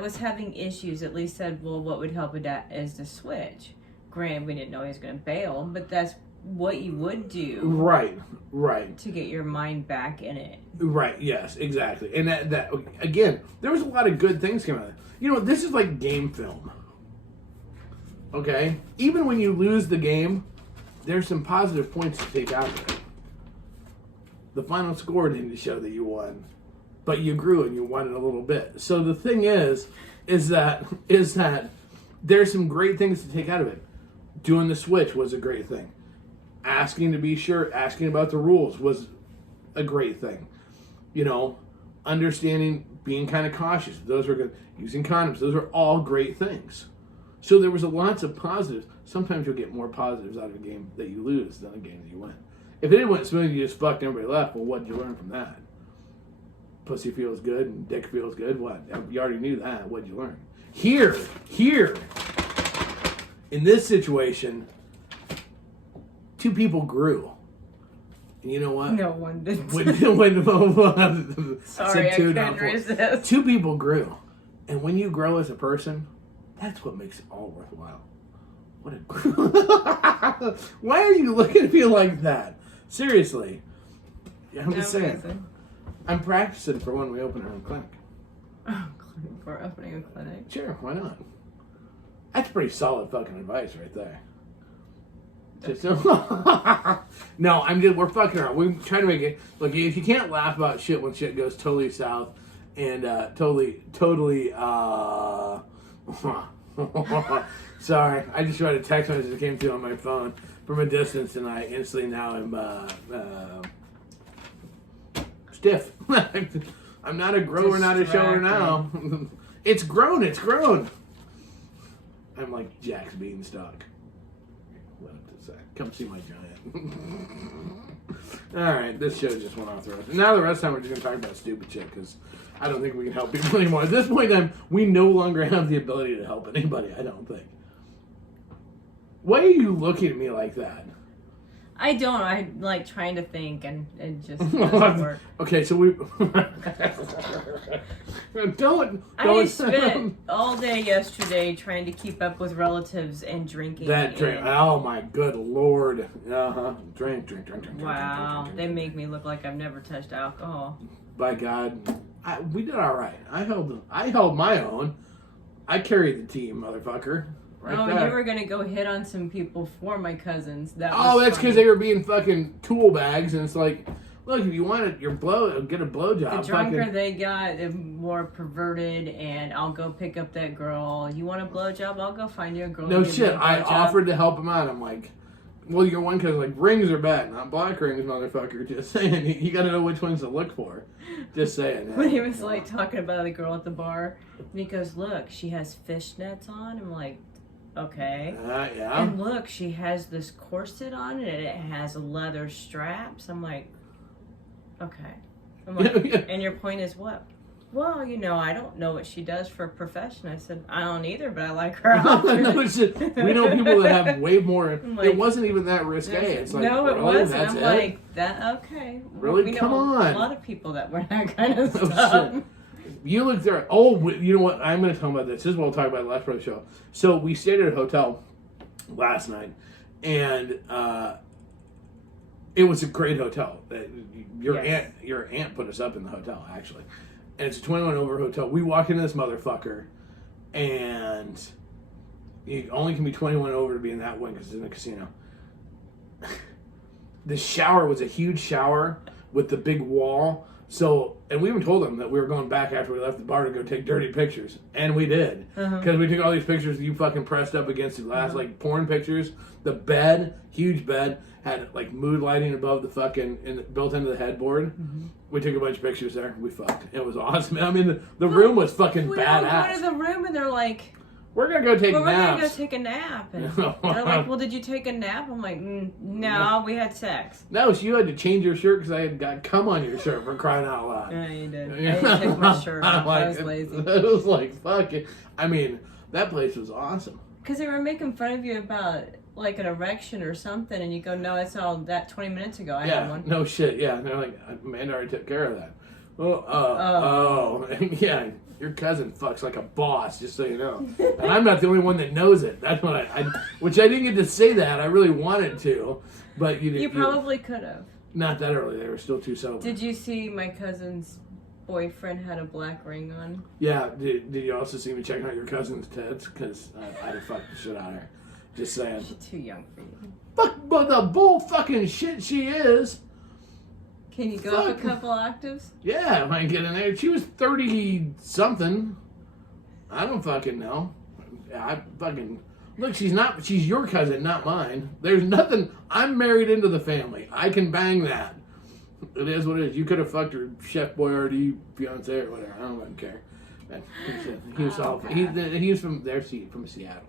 was having issues at least said, well, what would help with that is the switch. Granted, we didn't know he was going to bail, but that's what you would do. Right. To get your mind back in it. Right, yes, exactly. And that again, there was a lot of good things coming out of it. This is like game film. Okay? Even when you lose the game, there's some positive points to take out of it. The final score didn't show that you won, but you grew and you won it a little bit. So the thing is that there's some great things to take out of it. Doing the switch was a great thing. Asking to be sure, asking about the rules was a great thing. Understanding, being kind of cautious. Those were good. Using condoms. Those are all great things. So there was lots of positives. Sometimes you'll get more positives out of a game that you lose than a game that you win. If it went smooth, you just fucked and everybody left. Well, what did you learn from that? Pussy feels good and dick feels good. What? You already knew that. What did you learn? Here, in this situation, two people grew. And you know what? No one did. Sorry, I couldn't resist. Two people grew. And when you grow as a person, that's what makes it all worthwhile. What a Why are you looking at me like that? Seriously. I'm just saying. Reason. I'm practicing for when we open our own clinic. Oh, for opening a clinic? Sure, why not? That's pretty solid fucking advice right there. No, we're fucking around. We're trying to make it. Look, if you can't laugh about shit when shit goes totally south and totally. Sorry, I just read a text message that came through on my phone from a distance, and I instantly now am stiff. I'm not a grower, not a shower now. It's grown. I'm like Jack's Beanstalk. What to say? Come see my giant. Alright, this show just went off the rest. Now the rest of the time we're just going to talk about stupid shit because I don't think we can help people anymore. At this point in time, we no longer have the ability to help anybody, I don't think. Why are you looking at me like that? I don't. I like trying to think and it just doesn't work. Okay, so we... Don't I spent all day yesterday trying to keep up with relatives and drinking. Oh my good lord. Drink. Wow, they make me look like I've never touched alcohol. By God, we did all right. I held my own. I carried the team, motherfucker. Right there. You were gonna go hit on some people for my cousins. That's because they were being fucking tool bags, and it's like, look, if you want get a blowjob. The drunker they got, the more perverted, and I'll go pick up that girl. You want a blowjob? I'll go find you a girl. No shit. I offered to help him out. I'm like, well, you're one because like rings are bad, not black rings, motherfucker. Just saying. You got to know which ones to look for. Just saying. When he was like talking about the girl at the bar, and he goes, "Look, she has fishnets on." I'm like, okay. Yeah. And look, she has this corset on, and it has leather straps. I'm like, okay. I'm like, and your point is what? Well, I don't know what she does for a profession. I said, I don't either, but I like her outfit. No shit. We know people that have way more. Like, it wasn't even that risque. It's like, no, it really? wasn't. That's I'm it? like, that, okay. Really? We know Come on. A lot of people that wear that kind of Oh, stuff. shit. You look there. Oh, you know what? I'm going to talk about this. This is what we'll talk about in the last part of the show. So we stayed at a hotel last night, and it was a great hotel. Your aunt put us up in the hotel, actually. And it's a 21 over hotel. We walk into this motherfucker, and you only can be 21 over to be in that wing because it's in a casino. The shower was a huge shower with the big wall. So, and we even told them that we were going back after we left the bar to go take dirty pictures. And we did. Because we took all these pictures that you fucking pressed up against the glass, like porn pictures. The bed, huge bed, had like mood lighting above the fucking, built into the headboard. We took a bunch of pictures there. We fucked. It was awesome. I mean, the room was fucking badass. We go to the room and they're like, we're going to go take naps. We're going to go take a nap. And they're like, well, did you take a nap? I'm like, no, we had sex. No, so you had to change your shirt because I had got cum on your shirt for crying out loud. Yeah, you did. I didn't take my shirt off. I was lazy. It was like, fuck it. I mean, that place was awesome. Because they were making fun of you about like an erection or something, and you go, no, it's all that 20 minutes ago. I had one. No shit, yeah. And they're like, Amanda already took care of that. Oh. Yeah, your cousin fucks like a boss, just so you know. And I'm not the only one that knows it. That's what which I didn't get to say that. I really wanted to, but you didn't. You probably could have. Not that early. They were still too sober. Did you see my cousin's boyfriend had a black ring on? Yeah. Did you also see me checking out your cousin's tits? Because I'd have fucked the shit out of her. Just saying. She's too young for you. Fuck, but the bull fucking shit she is. Can you go up a couple octaves? Yeah, I might get in there. She was 30-something. I don't fucking know. Look, she's your cousin, not mine. There's nothing, I'm married into the family. I can bang that. It is what it is. You could have fucked her Chef Boyardee fiance or whatever. I don't even care. He was from Seattle.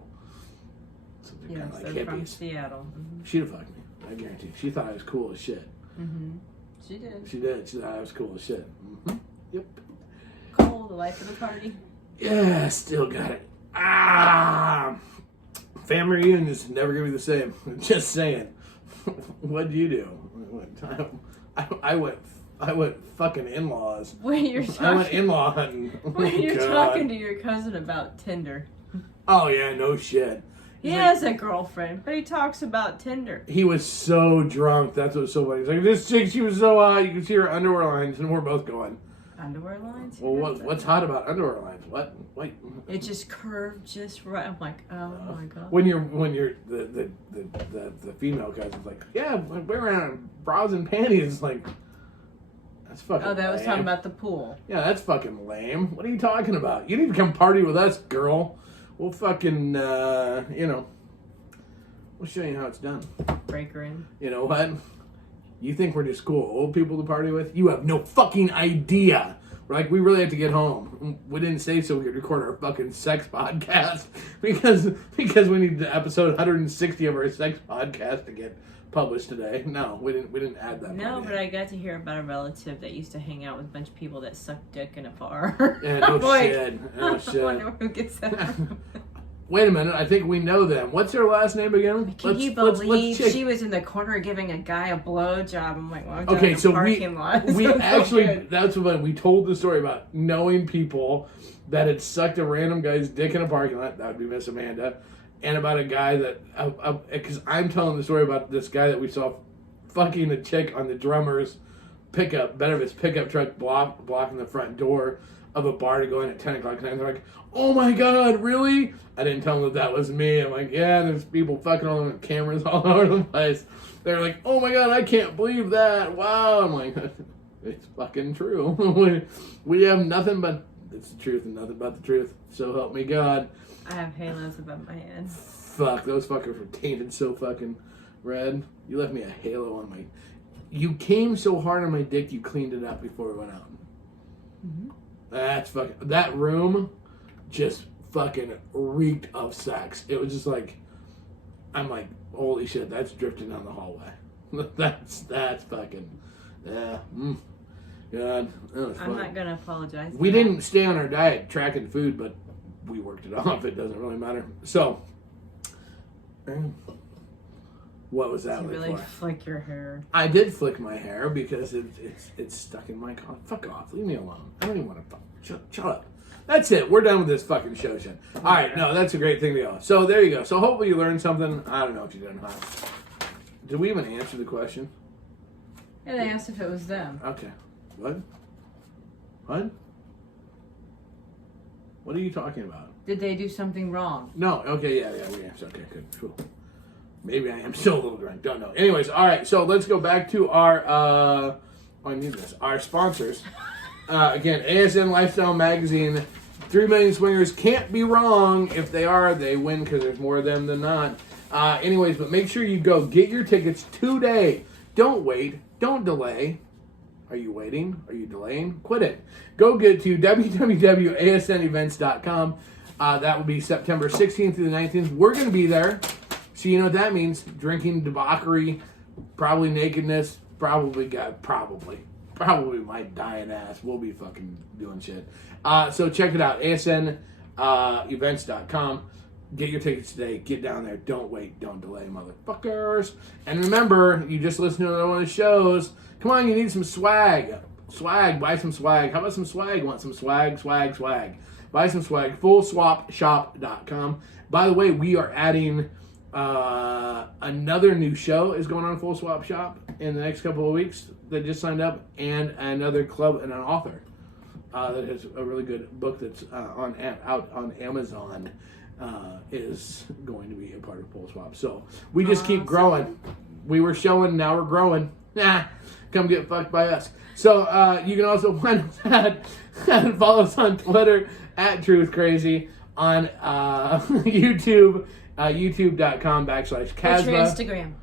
Yes, kind of like they're hippies. from Seattle. She'd have fucked me. I guarantee. She thought I was cool as shit. She did. She did. She thought I was cool as shit. Yep. Cole, the life of the party. Yeah, still got it. Family reunion is never gonna be the same. Just saying. What'd you do? I went fucking in-laws. When you're talking, I went in-law hunting. When you're talking to your cousin about Tinder. Oh yeah, no shit. He has a girlfriend, but he talks about Tinder. He was so drunk. That's what's so funny. He's like, this chick, she was so hot. You can see her underwear lines, and we're both going. Underwear lines? Well, what's hot about underwear lines? What? Wait. It just curved just right. I'm like, oh my god. When you're the female cousin's like, yeah, we're around bras and panties. It's like, that's fucking. Oh, that was lame. talking about the pool. Yeah, that's fucking lame. What are you talking about? You need to come party with us, girl. We'll fucking, we'll show you how it's done. Break her in. You know what? You think we're just cool old people to party with? You have no fucking idea. We're like, we really have to get home. We didn't say so we could record our fucking sex podcast because we need the episode 160 of our sex podcast to get published today. No, we didn't add that. No, but I got to hear about a relative that used to hang out with a bunch of people that sucked dick in a bar. Yeah, no shit. No shit. I wonder who gets that from. Wait a minute, I think we know them. What's her last name again? Can you believe she was in the corner giving a guy a blowjob? I'm like, well, I'm okay, so we actually, good. that's what we told the story about knowing people that had sucked a random guy's dick in a parking lot. That would be Miss Amanda. And about a guy that, because I'm telling the story about this guy that we saw fucking a chick on the drummer's bed of his pickup truck blocking the front door of a bar to go in at 10 o'clock at night. They're like, oh my God, really? I didn't tell them that was me. I'm like, yeah, there's people fucking on the cameras all over the place. They're like, oh my God, I can't believe that. Wow. I'm like, it's fucking true. we have nothing but, it's the truth and nothing but the truth. So help me God. I have halos above my head. Fuck, those fuckers were tainted so fucking red. You left me a halo on my... You came so hard on my dick, you cleaned it up before we went out. Mm-hmm. That's fucking... That room just fucking reeked of sex. It was just like... I'm like, holy shit, that's drifting down the hallway. that's fucking... Yeah. God. That was fun. I'm not going to apologize. We didn't stay on our diet tracking food, but we worked it off. It doesn't really matter. So... What was that? You really flick your hair. I did flick my hair because it's stuck in my collar. Fuck off. Leave me alone. I don't even want to shut up. That's it. We're done with this fucking show shit. All right. No, that's a great thing to go. So there you go. So hopefully you learned something. I don't know if you did or not. Did we even answer the question? Yeah, they asked if it was them. Okay. What? What are you talking about? Did they do something wrong? No. Okay. Yeah. We answered. Okay. Good. Cool. Maybe I am still a little drunk. Don't know. Anyways, all right. So let's go back to our. I need this. Our sponsors. Again, ASN Lifestyle Magazine. 3 million swingers can't be wrong. If they are, they win because there's more of them than not. Anyways, but make sure you go get your tickets today. Don't wait. Don't delay. Are you waiting? Are you delaying? Quit it. Go get to www.asnevents.com. That will be September 16th through the 19th. We're going to be there. So you know what that means. Drinking, debauchery, probably nakedness, probably my dying ass. We'll be fucking doing shit. So check it out. ASNevents.com. Get your tickets today. Get down there. Don't wait. Don't delay, motherfuckers. And remember, you just listened to another one of the shows. Come on, you need some swag. Swag. Buy some swag. How about some swag? Want some swag? Swag. Buy some swag. FullSwapShop.com. By the way, we are adding another new show is going on Full Swap Shop in the next couple of weeks that just signed up, and another club and an author that has a really good book that's out on Amazon is going to be a part of Full Swap. So we just keep growing. We were showing, now we're growing. Come get fucked by us. So you can also find us and follow us on Twitter at Truth Crazy, on YouTube. YouTube.com/Casba. What's your Instagram?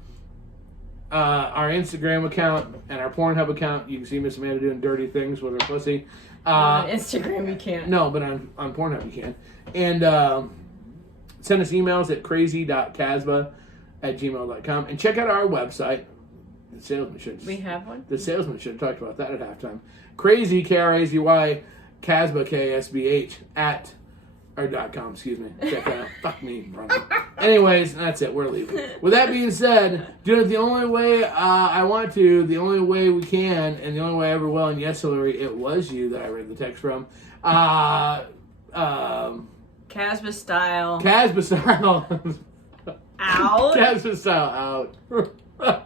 Our Instagram account and our Pornhub account. You can see Miss Amanda doing dirty things with her pussy. On Instagram you can't. No, but on Pornhub you can. And send us emails at crazy.casba@gmail.com. And check out our website. The salesman should. We have one? The salesman should have talked about that at halftime. Crazy, Krazy, Casba, KSBH, .com, excuse me. Check that out. Fuck me, running. Anyways, that's it. We're leaving. With that being said, doing it the only way I want to, the only way we can, and the only way I ever will. And yes, Hillary, it was you that I read the text from. Casba style. Casba style. Out. Casba style out.